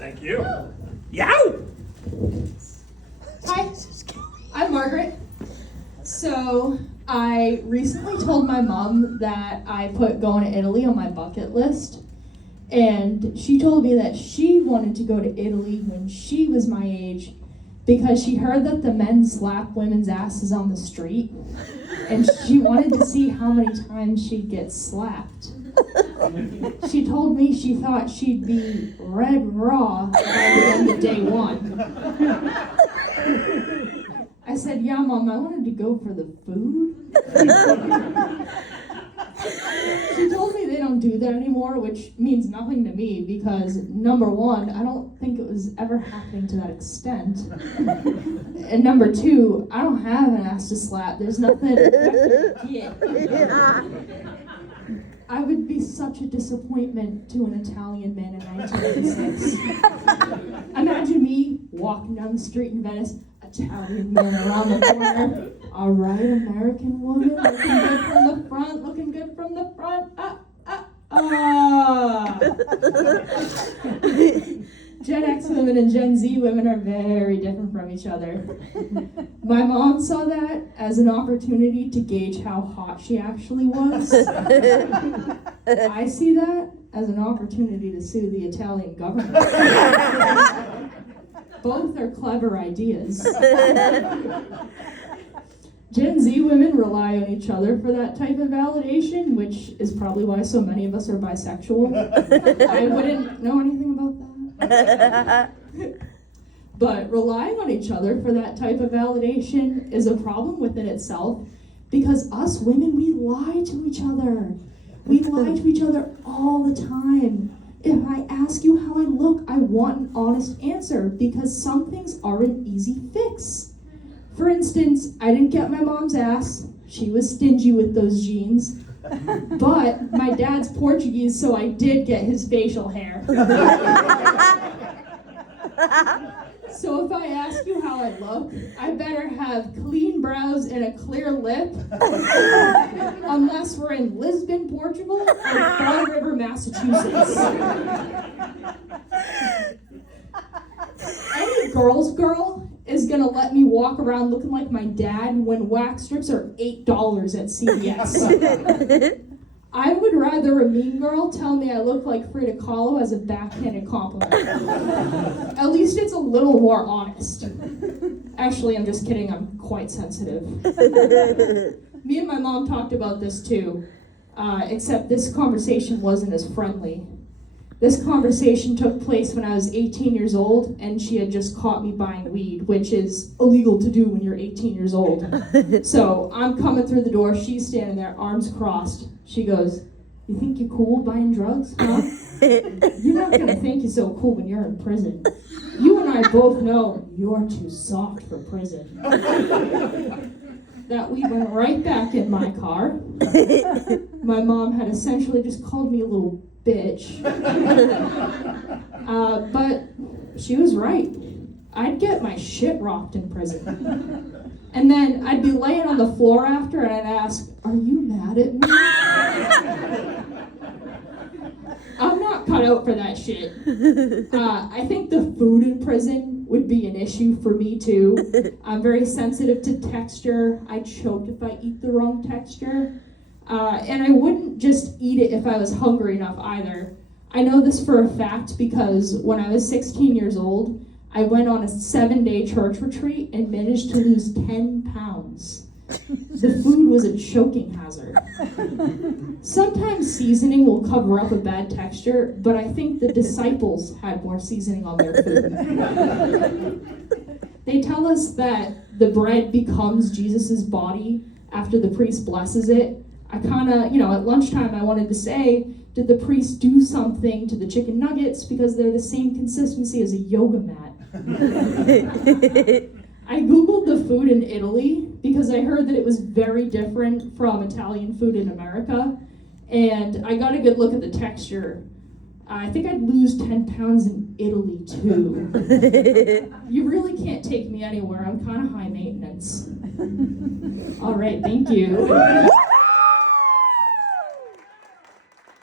Thank you. Yow! Hi, I'm Margaret. So I recently told my mom that I put going to Italy on my bucket list. And she told me that she wanted to go to Italy when she was my age because she heard that the men slap women's asses on the street. And she wanted to see how many times she'd get slapped. She told me she thought she'd be red raw by the end of day one. I said, yeah, Mom, I wanted to go for the food. She told me they don't do that anymore, which means nothing to me because, number one, I don't think it was ever happening to that extent. And number two, I don't have an ass to slap. There's nothing yeah. I would be such a disappointment to an Italian man in 1986. Imagine me walking down the street in Venice, Italian man around the corner. All right, American woman, looking good from the front, looking good from the front. Gen X women and Gen Z women are very different from each other. My mom saw that as an opportunity to gauge how hot she actually was. I see that as an opportunity to sue the Italian government. Both are clever ideas. Gen Z women rely on each other for that type of validation, which is probably why so many of us are bisexual. I wouldn't know anything about that. But relying on each other for that type of validation is a problem within itself because us women, we lie to each other. We lie to each other all the time. If I ask you how I look, I want an honest answer because some things are an easy fix. For instance, I didn't get my mom's ass. She was stingy with those jeans. But my dad's Portuguese, so I did get his facial hair. So if I ask you how I look, I better have clean brows and a clear lip. Unless we're in Lisbon, Portugal, or Fall River, Massachusetts. Any girl's girl is gonna let me walk around looking like my dad when wax strips are $8 at CVS. I would rather a mean girl tell me I look like Frida Kahlo as a backhanded compliment. At least it's a little more honest. Actually, I'm just kidding, I'm quite sensitive. Me and my mom talked about this too, except this conversation wasn't as friendly. This conversation took place when I was 18 years old, and she had just caught me buying weed, which is illegal to do when you're 18 years old. So I'm coming through the door, she's standing there, arms crossed. She goes, "You think you're cool buying drugs, huh? You're not gonna think you're so cool when you're in prison. You and I both know you're too soft for prison." That weed went right back in my car. My mom had essentially just called me a little bitch. But she was right. I'd get my shit rocked in prison. And then I'd be laying on the floor after and I'd ask, "Are you mad at me?" I'm not cut out for that shit. I think the food in prison would be an issue for me too. I'm very sensitive to texture. I choke if I eat the wrong texture. And I wouldn't just eat it if I was hungry enough either. I know this for a fact because when I was 16 years old, I went on a 7-day church retreat and managed to lose 10 pounds. The food was a choking hazard. Sometimes seasoning will cover up a bad texture, but I think the disciples had more seasoning on their food. They tell us that the bread becomes Jesus' body after the priest blesses it. I kind of, at lunchtime I wanted to say, did the priest do something to the chicken nuggets because they're the same consistency as a yoga mat? I googled the food in Italy because I heard that it was very different from Italian food in America, and I got a good look at the texture. I think I'd lose 10 pounds in Italy too. You really can't take me anywhere. I'm kind of high maintenance. All right, thank you.